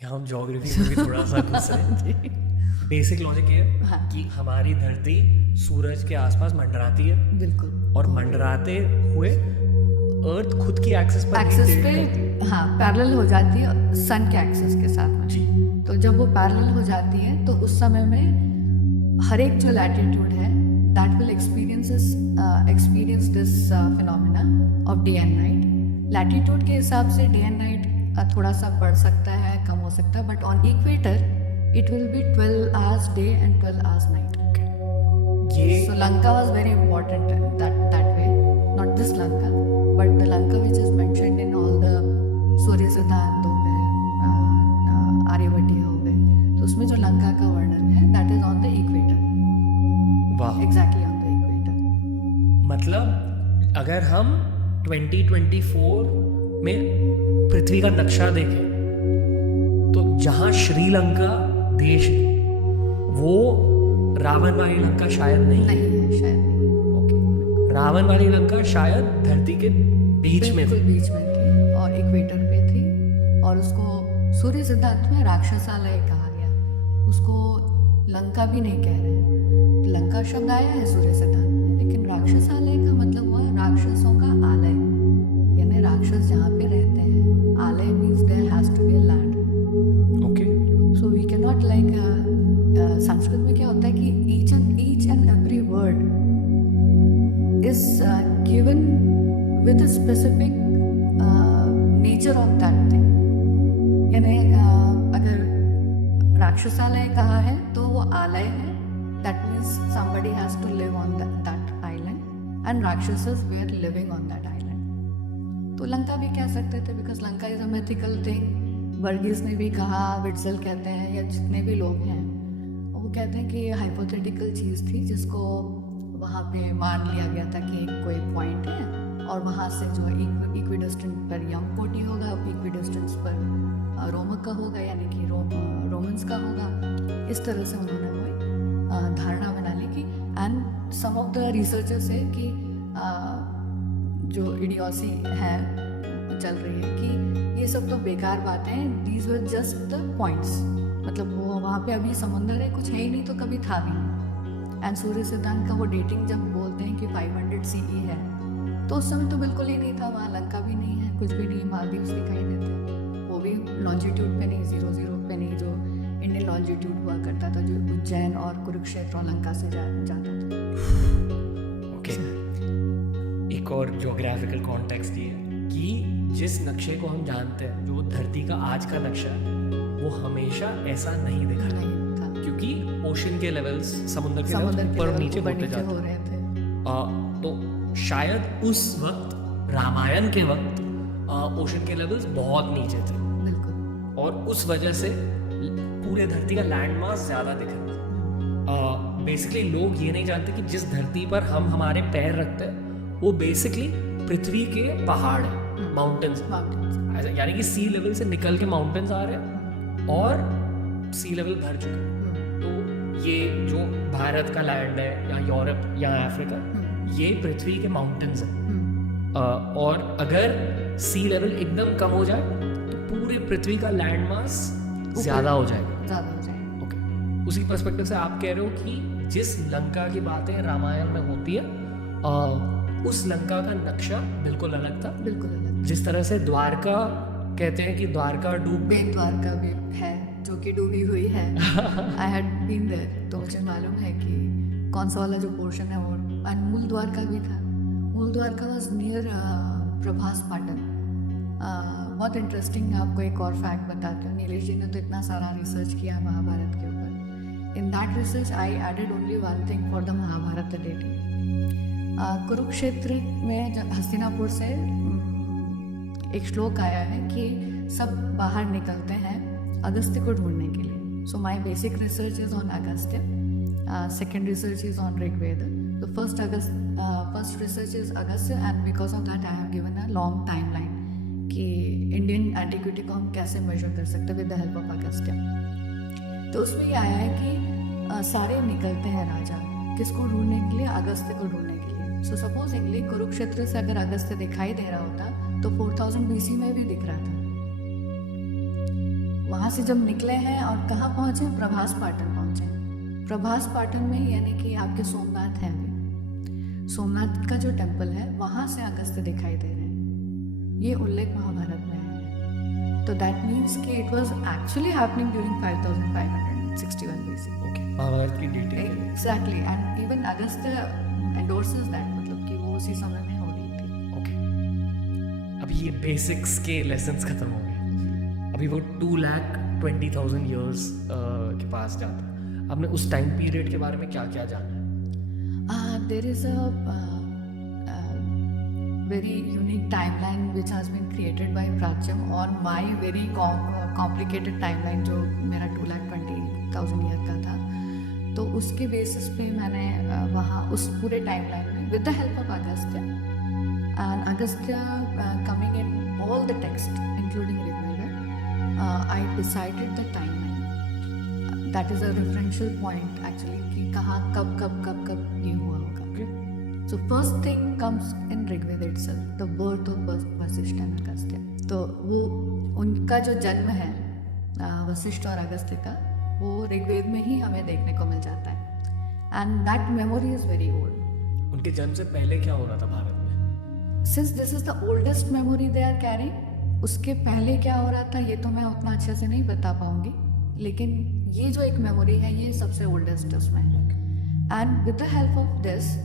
यहाँ हम ज्योग्राफी में भी थोड़ा सा घुस रहे हैं। बेसिक लॉजिक ये है हाँ। कि हमारी धरती सूरज के आसपास मंडराती है, बिल्कुल, और मंडराते हुए अर्थ खुद की एक्सिस पर एक्सिस rotate पे करती है। हाँ पैरेलल हो जाती है सन के एक्सिस के साथ में। जी। तो जब वो पैरेलल हो जाती है तो उस समय में हर एक जो लैटिट्यूड है that will experience this phenomena of day and night. Latitude के हिसाब से डे एंड नाइट थोड़ा सा बढ़ सकता है, कम हो सकता है, but on equator it will be 12 hours day and 12 hours night. ये So Lanka was very important that way. Not this Lanka, but the Lanka which is mentioned in all the Surya Siddhant हो गए, आर्यभट्टी हो गए, तो उसमें जो लंका का वर्णन है that is on the equator. वाह, Exactly on the equator. मतलब अगर हम 2024 में पृथ्वी का नक्शा देखें तो जहाँ श्रीलंका देश है वो रावण वाली लंका शायद नहीं है। नहीं है, शायद नहीं है। ओके, रावण वाली लंका शायद धरती के बीच में बिल्कुल थी। बीच में थी और इक्वेटर पे थी, और उसको सूर्य सिद्धांत में राक्षसालय कहा गया। उसको लंका भी नहीं कह रहे हैं। लंका शब्द आया है सूर्य सिद्धांत में, लेकिन राक्षसालय का मतलब हुआ राक्षसों का आलय, यानी राक्षस जहाँ पे रहते हैं। आलय means there has to be a land. Okay, so we can not like, Sanskrit में क्या होता है कि each and every word is given with a specific nature of that thing. यानी अगर राक्षसालय कहा है तो वो आलय है, that means somebody has to live on that island, and Rakshasas were living on that island. तो लंका भी कह सकते थे, because Lanka is a mythical thing. Varghese ने भी कहा, विट्ज़ल कहते हैं, या जितने भी लोग हैं वो कहते हैं कि ये हाइपोथेटिकल चीज़ थी जिसको वहाँ पे मान लिया गया था कि कोई पॉइंट है, और वहाँ से जो इक्विडिस्टेंस पर यमकोटी होगा, इक्विडिस्टेंस पर रोमक का होगा, यानी कि रोमन्स का होगा। इस तरह से उन्होंने वो धारणा बना ली कि, and some of the researchers है कि जो इडियोसी है चल रही है कि ये सब तो बेकार बातें हैं, these were just the points. मतलब वो वहाँ पे अभी समंदर है, कुछ है ही नहीं, तो कभी था भी नहीं। एंड सूर्य सिद्धांत का वो डेटिंग जब बोलते हैं कि 500 CE है, तो उस समय तो बिल्कुल ही नहीं था, वहाँ लंका भी नहीं है, कुछ भी नहीं, मालदीव दिखाई देते, वो भी लॉन्जिट्यूड पे नहीं, 00 पे नहीं, जो इंडियन लॉन्जिट्यूड हुआ करता था, जो उज्जैन और कुरुक्षेत्र और लंका से जाता था। ओके, एक और ज्योग्राफिकल कॉन्टेक्स्ट ये है कि जिस नक्शे को हम जानते हैं, जो धरती का आज का नक्शा है, वो हमेशा ऐसा नहीं दिखा, नहीं था, क्योंकि ओशन के लेवल्स, समुद्र के समुद्र लेवल्स के ऊपर level नीचे ऊपर होते नीचे जाते हो रहे थे। तो शायद उस वक्त रामायण के वक्त ओशन के लेवल्स बहुत नीचे थे, बिल्कुल, और उस वजह से पूरे धरती का लैंड मास ज़्यादा दिख रहा था। बेसिकली लोग ये नहीं जानते कि जिस धरती पर हम हमारे पैर रखते हैं वो बेसिकली पृथ्वी के पहाड़ हैं, माउंटेन्स, यानी कि सी लेवल से निकल के माउंटेन्स आ रहे हैं और सी लेवल भर चुके हैं। तो ये जो भारत का लैंड है, या यूरोप या अफ्रीका, ये पृथ्वी के माउंटेन्स हैं। और अगर सी लेवल एकदम कम हो जाए तो पूरे पृथ्वी का लैंड मास ज़्यादा हो जाएगा। ज़्यादा हो जाएगा। ओके, उसी पर्सपेक्टिव से आप कह रहे हो कि जिस लंका की बातें रामायण में होती है, उस लंका का नक्शा बिल्कुल अलग था। बिल्कुल अलग। जिस तरह से द्वारका कहते हैं कि द्वारका डूब बेट द्वारका भी है जो कि डूबी हुई है। आई हैड बीन देयर, तो मुझे मालूम है कि कौन सा वाला जो पोर्शन है वो, एंड मूल द्वारका भी था। मूल द्वारका वाज नियर प्रभास पाटन। बहुत इंटरेस्टिंग, आपको एक और फैक्ट बताती हूँ। नीलेश जी ने तो इतना सारा रिसर्च किया महाभारत के ऊपर। In that research I added only one thing for the Mahabharata dating. Kurukshetra में जब हस्तिनापुर से एक श्लोक आया है कि सब बाहर निकलते हैं अगस्त्य को ढूंढने के लिए। So my basic research is on Agastya, second research is on Rigveda, the first research is Agastya, and because of that I have given a long time line कि इंडियन एंटिक्विटी को हम कैसे मेजर कर सकते हैं with the help of Agastya. तो उसमें ये आया है कि सारे निकलते हैं राजा किसको ढूंढने के लिए, अगस्त्य को ढूंढने के लिए। सो सपोजिंगली कुरुक्षेत्र से अगर अगस्त्य दिखाई दे रहा होता तो 4000 BC में भी दिख रहा था। वहाँ से जब निकले हैं और कहाँ पहुँचे, प्रभास पाटन पहुँचे। प्रभास पाटन में यानी कि आपके सोमनाथ है अभी, सोमनाथ का जो टेम्पल है वहाँ से अगस्त्य दिखाई दे रहे हैं। ये उल्लेख महाभारत में है। तो दैट मीन्स कि it was actually happening during 5561 BC। Okay, Mahabharata की dating exactly, and even Agastya endorses that, मतलब कि वो उसी समय में हो रही थी। ओके, अभी ये बेसिक्स के लेसन्स खत्म हो गए, अभी वो 2,20,000 ईयर्स के पास जाता है। आपने उस टाइम पीरियड के बारे में क्या क्या जाना है? There is a very unique timeline which has been created by Pracham on my very complicated timeline जो मेरा 2,20,000 ईयर का था। तो उसके बेसिस पे मैंने वहाँ उस पूरे टाइमलाइन में with the help of Agastya and Agastya coming in all the text including Rigveda, I decided the timeline. That is a referential point actually कि कहाँ कब कब कब कब ये हुआ होगा। So first thing comes in Rigveda itself, the birth of Vasishtha and Agastya. तो वो उनका जो जन्म है वशिष्ठ और अगस्त्य का, वो ऋग्वेद में ही हमें देखने को मिल जाता है। And that memory is very old. उनके जन्म से पहले क्या हो रहा था भारत में? Since this is the oldest memory they are carrying, उसके पहले क्या हो रहा था ये तो मैं उतना अच्छे से नहीं बता पाऊंगी, लेकिन ये जो एक मेमोरी है ये सबसे ओल्डेस्ट उसमें है। And with the help of this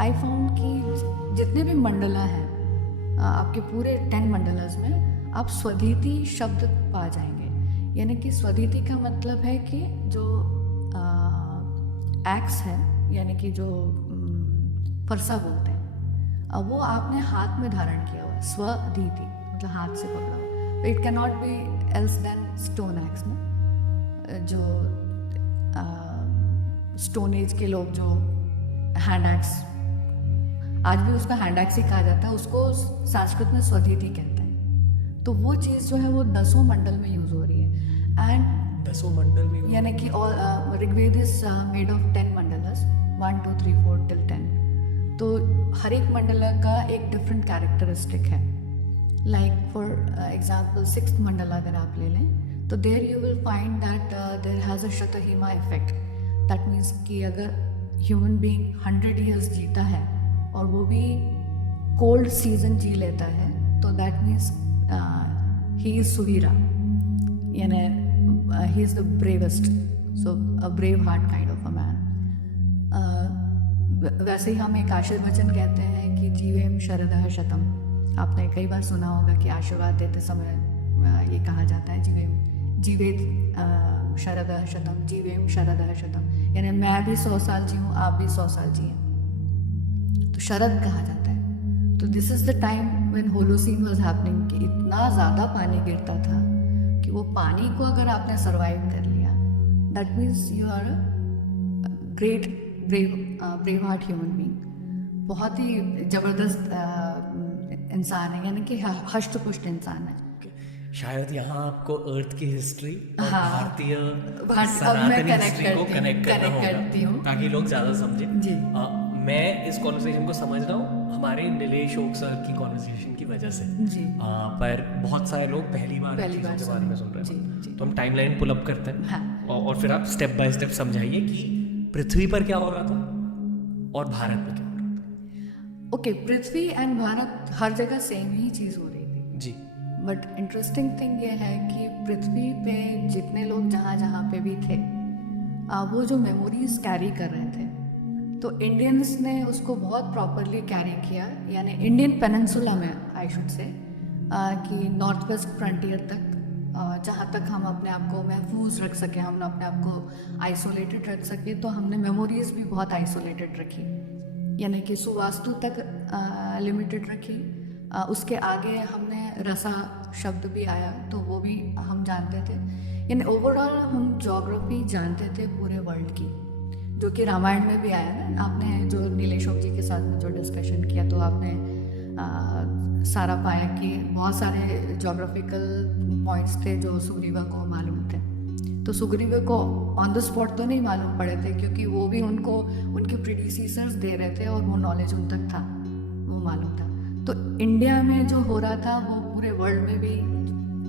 I found कि जितने भी मंडला हैं आपके पूरे 10 मंडलास में आप स्वधीति शब्द पा जाएंगे। यानी कि स्वधीति का मतलब है कि जो एक्स है, यानी कि जो फरसा बोलते हैं, वो आपने हाथ में धारण किया हुआ है। स्वधीति मतलब हाथ से पकड़ा हुआ। It can not be else then stone axe ना, जो स्टोन एज के लोग जो हैंड एक्स, आज भी उसका हैंड एक्स ही कहा जाता है, उसको संस्कृत में स्वधीति कहते हैं। तो वो चीज़ जो है वो 10 मंडल में यूज़ हो रही है। एंड 10 मंडल में यानी कि Rigveda is made of 10 मंडलस, 1 2 3 4 till 10। तो हर एक मंडला का एक डिफरेंट कैरेक्टरिस्टिक है। लाइक फॉर एग्जाम्पल 6th मंडला अगर आप ले लें तो there you will find that there has a शतहिमा इफेक्ट। दैट मीन्स कि अगर ह्यूमन बीइंग 100 ईयर्स जीता है और वो भी कोल्ड सीजन जी लेता है, तो दैट मीन्स ही इज सुवीरा, यानी he is the bravest, so a brave heart kind of a man. वैसे ही हम एक आशीर्वचन कहते हैं कि जीवेम शरदः शतम। आपने कई बार सुना होगा कि आशीर्वाद देते समय ये कहा जाता है जीवेत शरदः शतम, जीवेम शरदः शतम, यानी मैं भी 100 साल जीऊँ, आप भी 100 साल जिए, तो शरद कहा जाता है। तो this is the time when Holocene was happening, कि इतना ज़्यादा पानी गिरता था कि वो पानी को अगर आपने सरवाइव कर लिया, that means you are a great brave heart human being. बहुत ही ज़बरदस्त इंसान है, यानी कि हष्ट पुष्ट इंसान है। शायद यहाँ आपको अर्थ की हिस्ट्री और हाँ, भारतीय अब मैं सनातनी connect हिस्ट्री को कनेक्ट करना करती हूँ। होगा ताकि लोग ज़्यादा समझें। जी। मैं इस कॉन्वर्सेशन को समझ रहा हूँ हमारे नीलेश ओक सर की कॉन्वर्सेशन की वजह से। जी। पर बहुत सारे लोग पहली बार चीज़ों के बारे में सुन रहे हैं, तो हम टाइमलाइन पुल अप करते हैं। हाँ। और फिर आप स्टेप बाय स्टेप समझाइए कि पृथ्वी पर क्या हो रहा था और भारत में क्या हो रहा था। ओके, पृथ्वी एंड भारत हर जगह सेम ही चीज़ हो रही थी जी। बट इंटरेस्टिंग थिंग ये है कि पृथ्वी पे जितने लोग जहाँ जहाँ पे भी थे, वो जो मेमोरीज कैरी कर रहे थे, तो इंडियंस ने उसको बहुत प्रॉपरली कैरी किया। यानी इंडियन पेनिनसुला में आई शुड से कि नॉर्थ वेस्ट फ्रंटियर तक, जहाँ तक हम अपने आप को महफूज रख सकें, हम अपने आप को आइसोलेटेड रख सकें, तो हमने मेमोरीज भी बहुत आइसोलेटेड रखी, यानी कि सुवास्तु तक लिमिटेड रखी। उसके आगे हमने रसा शब्द भी आया, तो वो भी हम जानते थे। यानी ओवरऑल हम ज्योग्राफी जानते थे पूरे वर्ल्ड की, जो कि रामायण में भी आया ना। आपने जो नीलेश ओक जी के साथ में जो डिस्कशन किया, तो आपने सारा पाया कि बहुत सारे ज्योग्राफिकल पॉइंट्स थे जो सुग्रीवा को मालूम थे। तो सुग्रीवा को ऑन द स्पॉट तो नहीं मालूम पड़े थे, क्योंकि वो भी उनको उनके प्रीडिसीसर्स दे रहे थे और वो नॉलेज उन तक था, वो मालूम था। तो इंडिया में जो हो रहा था वो पूरे वर्ल्ड में भी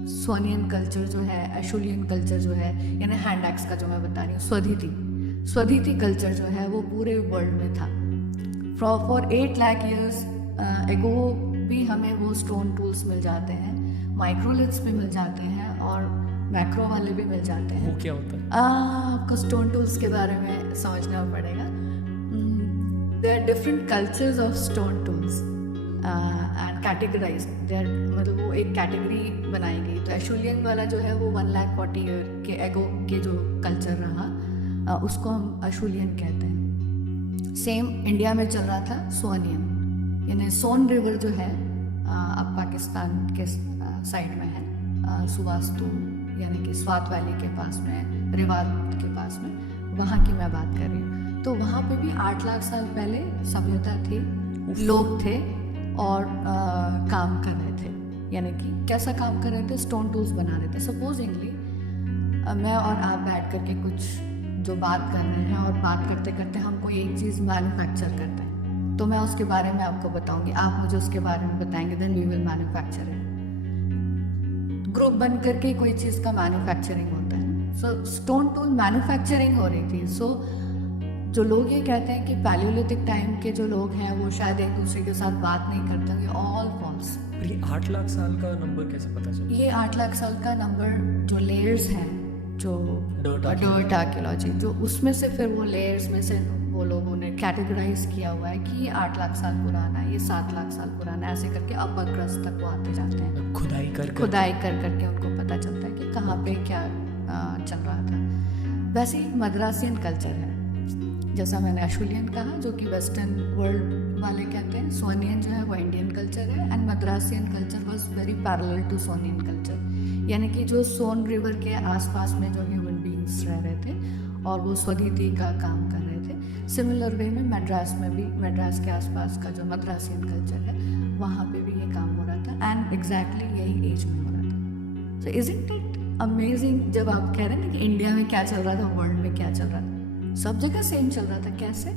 स्वानियन कल्चर जो है, एशुलियन कल्चर जो है, यानी हैंड एक्स का जो मैं बता रही हूँ, स्वधिति कल्चर जो है वो पूरे वर्ल्ड में था। फॉर 8 लाख ईयर्स एगो भी हमें वो स्टोन टूल्स मिल जाते हैं, माइक्रोलिथ्स भी मिल जाते हैं और मैक्रो वाले भी मिल जाते हैं। वो क्या होता है? आपको स्टोन टूल्स के बारे में समझना पड़ेगा। There are different cultures of stone tools and categorise, there मतलब वो एक कैटेगरी बनाई गई। तो एशुलियन वाला जो है वो 140 ईयर के एगो के जो कल्चर रहा उसको हम एशुलियन कहते हैं। सेम इंडिया में चल रहा था सोनियन, यानी सोन रिवर जो है अब पाकिस्तान के साइड में है, सुवास्तु यानी कि स्वात वैली के पास में, रेवात के पास में, वहाँ की मैं बात कर रही हूँ। तो वहाँ पे भी 8 लाख साल पहले सभ्यता थी, लोग थे और काम कर रहे थे। यानी कि कैसा काम कर रहे थे? स्टोन टूल्स बना रहे थे। सपोजिंगली मैं और आप बैठ करके कुछ जो बात कर रहे हैं और बात करते करते हम कोई एक चीज़ मैन्युफैक्चर करते हैं, तो मैं उसके बारे में आपको बताऊंगी, आप मुझे उसके बारे में बताएंगे, then we will manufacture it. Group बन करके कोई चीज़ का मैन्युफैक्चरिंग होता है। सो स्टोन टूल मैन्युफैक्चरिंग हो रही थी। सो जो लोग ये कहते हैं कि पैलियोलिथिक टाइम के जो लोग हैं वो शायद एक दूसरे के साथ बात नहीं करते होंगे, ऑल फॉल्स। ये 8 लाख साल का नंबर कैसे पता चला? ये 8 लाख साल का नंबर जो लेयर्स हैं, जो डर्ट आर्कियोलॉजी, जो उसमें से फिर वो लेयर्स में से वो लोगों ने कैटेगराइज किया हुआ है कि ये 8 लाख साल पुराना है, ये 7 लाख साल पुराना है, ऐसे करके अपर क्रस्ट तक वो आते जाते हैं। खुदाई कर करके उनको पता चलता है कि कहाँ पे क्या चल रहा था। वैसे ही मद्रासियन कल्चर है, जैसा मैंने एशुलियन कहा जो कि वेस्टर्न वर्ल्ड वाले कहते हैं, सोनियन जो है वो इंडियन कल्चर है, एंड मद्रासियन culture was very parallel to सोनियन कल्चर। यानी कि जो सोन रिवर के आसपास में जो ह्यूमन बींग्स रह रहे थे और वो स्वधिति का काम कर रहे थे, सिमिलर वे में मद्रास में भी, मद्रास के आसपास का जो मद्रासियन कल्चर है वहाँ पे भी ये काम हो रहा था, एंड एग्जैक्टली यही एज में हो रहा था। सो इज़न्ट इट अमेजिंग जब आप कह रहे हैं ना कि इंडिया में क्या चल रहा था, वर्ल्ड में क्या चल रहा था, सब जगह सेम चल रहा था। कैसे?